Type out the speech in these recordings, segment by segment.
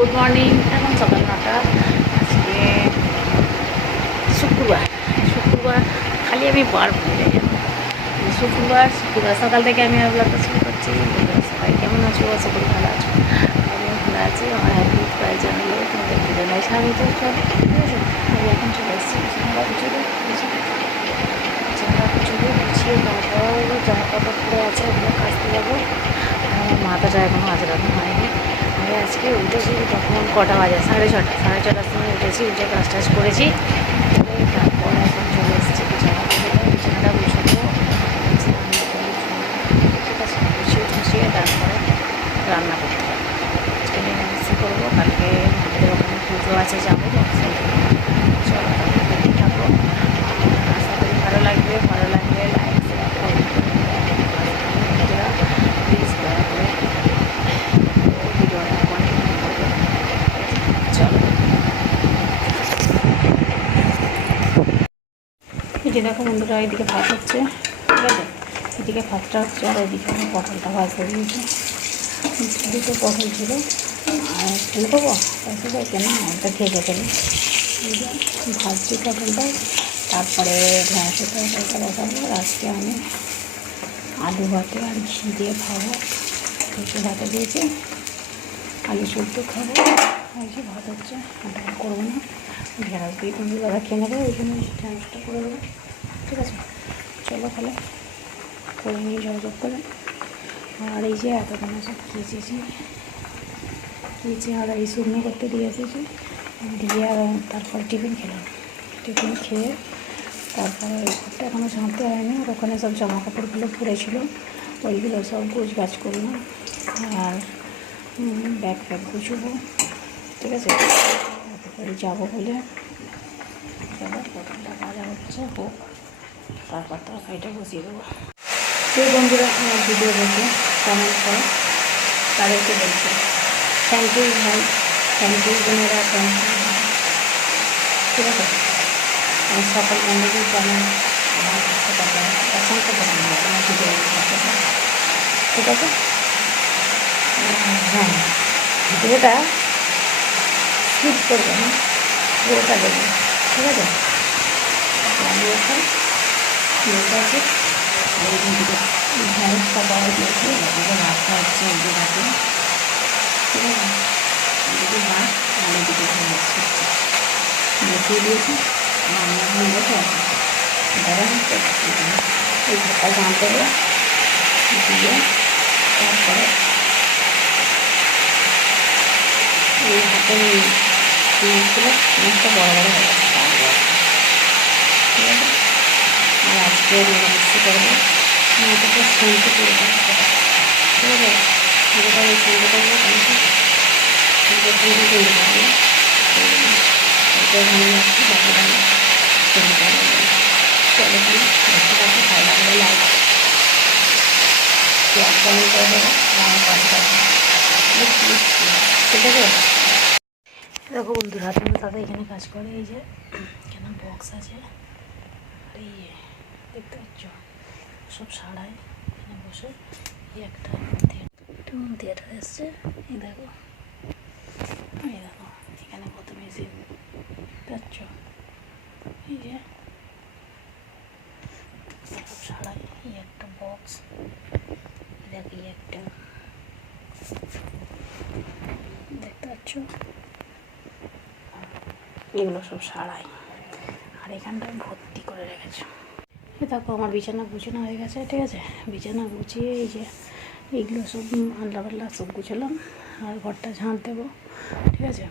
Good morning. এখন সকাল 9টা। আজকে শুক্রবার। খালি আমি বার ভুলে যাব। শুক্রবার সকাল থেকে আমি আর ব্লগটা শুরু করছি। সবাই কেমন আছো? আশা করি ভালো আছো। আমিও ভালো আছি। আমার হ্যাপি প্রায় জানালে তোমাদের জানাই স্বাগত। চল, ঠিক আছে। আমি এখন চলে এসেছি বিছানাটা গুছিয়ে তারপর জামা কাপড় পরে আছে, ওগুলো কাচতে যাবো। আমার মাথাটা এখনও আজরানো হয়নি। আমি আজকে উঠেছি তখন কটা বাজে, 6:30টার সময় উঠেছি, উঠে কাজ টাজ করেছি। তারপর এখন চলে এসেছি বিছানাটা গুছাবো। ঠিক আছে, গুছিয়ে তারপরে রান্না করতে যাবো। আজকে নিরামিষই করবো, কালকে আমাদের ওখানে পুজো আছে, যাবো। চলো রেডি থাকো। আশা করি ভালো লাগবে লাইক প্লিজ দয়া করে ভিডিওটা কন্টিনিউ করবে। চলো, এটি দেখো বন্ধুরা, এদিকে ভাত হচ্ছে, ঠিক আছে। এদিকে ভাতটা হচ্ছে আর এদিকে আমি পটলটা ভাজতে দিয়েছি। দুটো পটল ছিল আর ফেলে দেবো, তাই কেন ওটা ভেজে ফেলি। এই যে ভাজছি পটলটা, তারপরে ঢেঁড়সের তরকারিটা বসাবো। আর আজকে আমি আলু ভাতে আর ঘি দিয়ে খাবো। একটু ভাতে দিয়েছি, আলু শুদ্ধ খাবো। আর যে ভাত হচ্ছে, ওটা করবো না, ঢেঁড়স দিয়ে তুমি দাদা খেয়ে নেবে, ওই জন্য ঢেঁড়সটা করে দেবো। ঠিক আছে, চলো তাহলে করে নিয়ে যোগাযোগ করে। আর এই যে এতক্ষণ সব খেয়েছি আর এই শুকনো করতে দিয়ে এসেছি, দিয়ে আর তারপর টিফিন খেলাম। টিফিন খেয়ে তারপরে ঘরটা এখনও ঝাঁটতে হয়নি। আর ওখানে সব জামা কাপড়গুলো পড়েছিল, ওইগুলো সব গোছগাছ করলাম। আর ব্যাগ গুছবো, ঠিক আছে। তারপরে যাবো বলে চলো, প্রথমটা ভাজা হচ্ছে, হোক, তারপর তরকারিটা বসিয়ে দেবো। সেই বন্ধুরা আমার ভিডিও দেখে কমেন্ট করে, তাদেরকে বলছি থ্যাংক ইউ ভাই, থ্যাংক ইউ বোনেরা, থ্যাংক ইউ। ঠিক আছে, আমি সকল বন্ধুদের জানাই আমার অসংখ্য ধন্যবাদ আমার ভিডিও দেখার জন্য। ঠিক আছে, হ্যাঁ, ভিডিওটা স্কিপ করবে না, পুরোটা দেবে। ঠিক আছে, আমি এখন বসে আছি। এই দিকে ঢ্যাঁড়সটা বড় দিয়েছি, এদিকে ভাতটা হচ্ছে, এই যে ভাতে, ঠিক আছে। এদিকে ভাত আর এদিকে ঢ্যাঁড়স হচ্ছে, বসিয়ে দিয়েছি। রান্না হয়ে গেছে, গরম হচ্ছে। এই ভাতটা জাল দেবো, দিয়ে তারপরে এই হাতের পিঁয়াজগুলো অনেকটা বড় বড় হয়ে গেছে, ঠিক আছে। আর আজকে নিরামিষ করবো, এটাকে সন্ধে করে দেবো, ঠিক আছে। যেটা ওই সন্ধে করবো, সন্ধে তৈরি করবো, ওটা ভালো লাগছে, বাকি ভালো সন্ধে করবো। চলো তাহলে দেখতে পাচ্ছি, ভালো লাগলে লাইক শেয়ার কমেন্ট করে দেবো, আমার পাশে থাকবে, ঠিক আছে। দেখো বন্ধুরা, তোমার দাদা এখানে কাজ করে, এই যে এখানে বক্স আছে, আর এই দেখতে পাচ্ছ সব সারায় এখানে বসে। এই একটা থিয়েটার এসছে, এই দেখো এখানে কত মেশিন পাচ্ছ, এই যে সব সারায়। এই একটা বক্স, দেখো এই একটা, দেখতে পাচ্ছ, এগুলো সব সারাই। আর এখানটায় ভর্তি করে রেখেছে। দেখো আমার বিছানা গুছানো হয়ে গেছে, ঠিক আছে। বিছানা গুছিয়ে এই যে এইগুলো সব আল্লা পাল্লা সব গুছালাম। আর ঘরটা ঝাঁট দেবো, ঠিক আছে।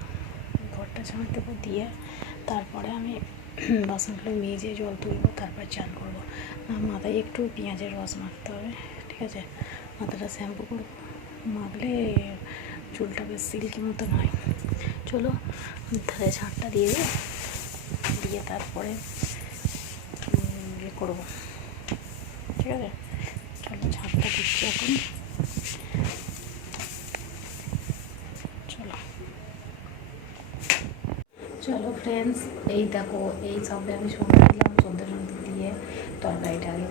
ঘরটা ঝাঁট দেবো, দিয়ে তারপরে আমি বাসনগুলো মেজে জল তুলবো, তারপরে চান করবো। মাথায় একটু পেঁয়াজের রস মাখতে হবে, ঠিক আছে। মাথাটা শ্যাম্পু করবো, মাখলে চুলটা বেশ সিল্কি মতন হয়। চলো ধারে ঝাঁটটা দিয়ে তারপরে করবো, ঠিক আছে। চলো ঝাঁটটা দিচ্ছি এখন, চলো ফ্রেন্ডস। এই দেখো, এই সবে আমি সন্ধ্যা দিলাম, সন্ধ্যে দিয়ে তরকারিটা আগে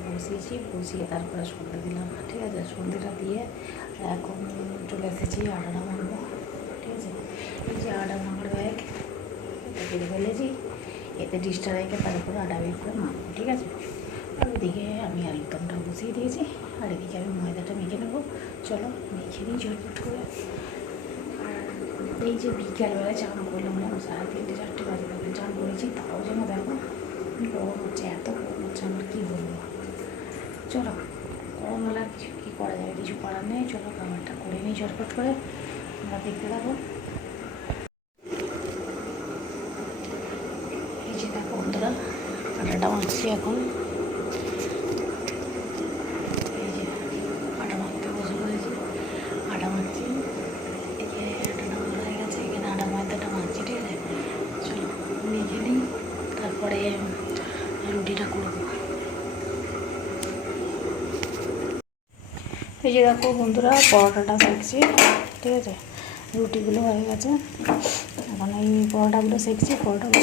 বসিয়ে তারপরে সন্ধ্যে দিলাম, ঠিক আছে। সন্ধ্যেটা দিয়ে এখন চলে এসেছি আটাটা মারবো, ঠিক আছে। এই কেটে ফেলেছি, এতে ডিশটা রেখে তার উপরে আটা বের করে মাখবো, ঠিক আছে। আর ওদিকে আমি আলুর দমটা বসিয়ে দিয়েছি, আর এদিকে আমি ময়দাটা মেখে নেবো। চলো মেখে নিই ঝটপট করে। আর এই যে বিকেলবেলায় চান করলাম, 3:30-4 বাজে তখন চান করেছি, তাও যেন দেখো গরম হচ্ছে, এত গরম হচ্ছে আমার কী বলবো। চলো গরম হলে আর কিছু কী করা যাবে, কিছু করার নেই। চলো খাবারটা করে নিই ঝটপট করে, আমরা দেখতে থাকো। এই যে দেখো বন্ধুরা, আটাটা মাখছি এখন। এই যে আটা মাখতে বসে পড়েছি, আটা মাখছি। এখানে আটাটা মাখা হয়ে গেছে, এখানে আটা ময়দাটা মাখছি, ঠিক আছে। চলো মেখে নিই, তারপরে রুটিটা করবো। এই যে দেখো বন্ধুরা, পরোটাটা সেঁকছি, ঠিক আছে। রুটিগুলো হয়ে গেছে, এখন এই পরোটাগুলো সেঁকছি, পরোটাগুলো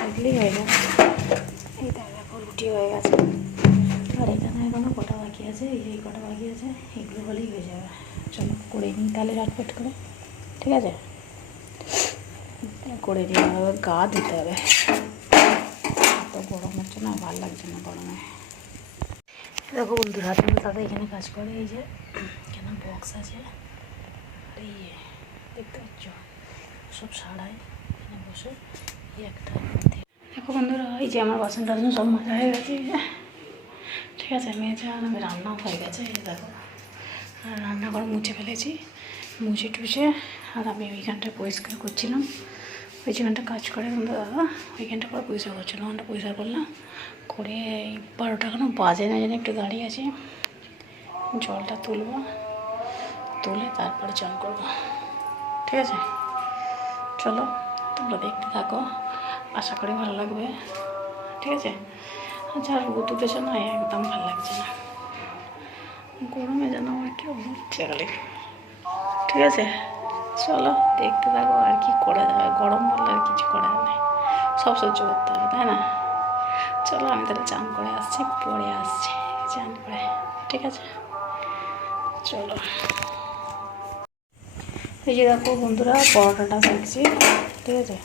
সেঁকলেই হয়ে যাবে। এই দেখো রুটি হয়ে গেছে, আর এখানে এখনও কটা বাকি আছে, এই কটা বাকি আছে, এগুলো হলেই হয়ে যাবে। চলো করে নিই তাহলে ঝটপট করে, ঠিক আছে। করে নিই, আমার গা ধুতে হবে, এত গরম হচ্ছে না, ভালো লাগছে না গরমে। দেখো বন্ধুরা, তোমার দাদা এখানে কাজ করে, এই যে এখানে বক্স আছে, আর এই দেখতে পাচ্ছ সব সারাই এখানে বসে, এই একটার মধ্যে। দেখো বন্ধুরা, এই যে আমার বাসন টাসন সব মাজা হয়ে গেছে, ঠিক আছে। মেজা আর আমি রান্নাও হয়ে গেছে, এই দেখো। আর রান্নাঘর মুছে ফেলেছি, মুছে টুছে, আর আমি ওইখানটায় পরিষ্কার করছিলাম। ওই যেখানটা কাজ করে কিন্তু দাদা, ওইখানটা করে পরিষ্কার করছিলাম, ওখানটা পরিষ্কার করলাম করে। এই 12টা এখনো বাজে না, যেন একটু দাঁড়িয়ে আছি, জলটা তুলবো, তুলে তারপরে চান করবো, ঠিক আছে। চলো তোমরা দেখতে থাকো, আশা করি ভালো লাগবে, ঠিক আছে। আচ্ছা, রোদ উঠেছে না, একদম ভালো লাগছে না, গরমে যেন আমার কি হচ্ছে গেলে, ঠিক আছে। চলো দেখতে থাকো, আর কি করা যাবে, গরম বললে আর কিছু করা যাবে, সব সহ্য করতে হবে, তাই না। চলো আমি তাহলে চান করে আসছি, পরে আসছি চান করে, ঠিক আছে। চলো এই যে দেখো বন্ধুরা, পরোটাটা সেঁকছি, ঠিক আছে।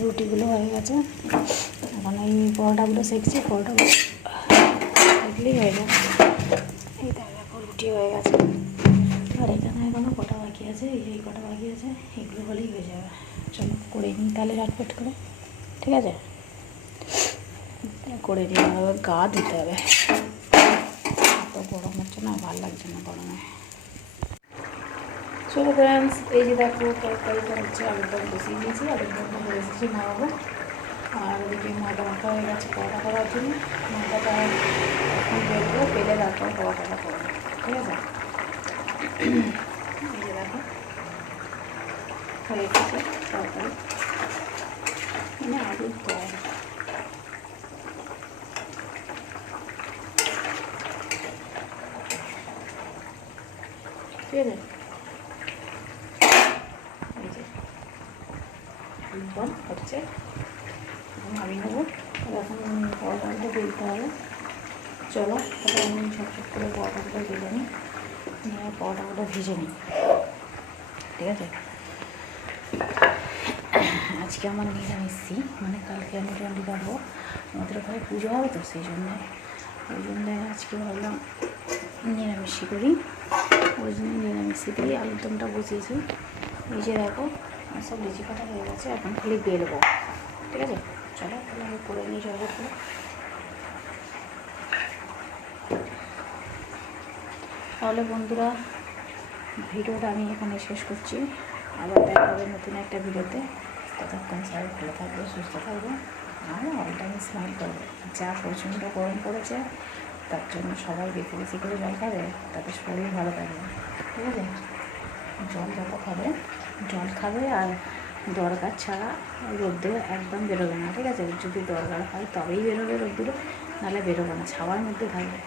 রুটিগুলো হয়ে গেছে, এখন এই পরোটাগুলো সেঁকছি, পরোটাগুলো সেঁকলেই হয়ে যাবে। এই দেখো রুটি হয়ে গেছে, আর এখানে এখনও কটা বাকি আছে, এই কটা বাকি আছে, এগুলো হলেই হয়ে যাবে। চলো করে নিই তাহলে ঝটপট করে, ঠিক আছে। করে নিই, আমার গা ধুতে হবে, এত গরম হচ্ছে না, ভালো লাগছে না গরমে। চলো ফ্রেন্ডস, এই যে দেখো তরকারিটা হচ্ছে, আলুর দম বসিয়ে দিয়েছি, আলুর দমটা হয়ে এসেছি নামাবো। আর ওদিকে ময়দা মাখা হয়ে গেছে পরোটা করার জন্য, ময়দাটা এখন বেলবো, বেলে তারপর পরোটাটা করবো, ঠিক আছে। এই যে দেখো হয়ে গেছে তরকারি, মানে আলুর দম। ঠিক আছে, এই যে আলুর দম হচ্ছে, আমি নেবো। এখন পরোটাটা বেলতে হবে। চলো তাহলে আমি ঝটঝট করে পরোটাটা বেলে নিই, নিয়ে পরোটাটা ভেজে নিই, ঠিক আছে। আজকে আমার নিরামিষই, মানে কালকে আমি চন্ডী পাবো, আমাদের ওখানে পুজো হবে তো, সেই জন্যে ওই জন্যে আজকে ভাবলাম নিরামিষই করি, ওই জন্য নিরামিষই দিয়ে আলুর দমটা বসিয়েছি। এই যে দেখো সব লিচি কাটা হয়ে গেছে, এখন খালি বেলবো, ঠিক আছে। চলো তাহলে আমি করে নিই জলের করে। তাহলে বন্ধুরা, ভিডিওটা আমি এখানে শেষ করছি, আবার দেখা হবে নতুন একটা ভিডিওতে। ততক্ষণ সবাই ভালো থাকবে, সুস্থ থাকবে, আর অল টাইম স্মাইল করবে। যা প্রচণ্ড গরম পড়েছে, তার জন্য সবাই বেশি বেশি করে জল খাবে, তাতে শরীর ভালো থাকবে, ঠিক আছে। জল যত খাবে, জল খাবে, আর দরকার ছাড়া রোদ্দুরে একদম বেরোবে না, ঠিক আছে। যদি দরকার হয় তবেই বেরোবে রোদ্দুরে, নাহলে বেরোবে না, ছাওয়ার মধ্যে থাকবে,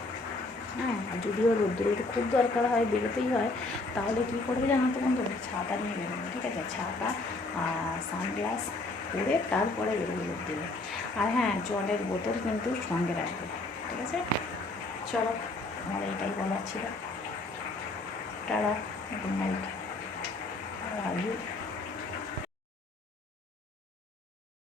হ্যাঁ। আর যদিও রোদ্দুরে একটু খুব দরকার হয়, বেরোতেই হয়, তাহলে কী করবে জানো তো বন্ধুরা, ছাতা নিয়ে বেরোবে, ঠিক আছে। ছাতা আর সানগ্লাস পরে তারপরে বেরোবে রোদ্দুরে। আর হ্যাঁ, জলের বোতল কিন্তু সঙ্গে রাখবে, ঠিক আছে। চলো, আমার এইটাই বলার ছিল। টাটা, গুড নাইট, আর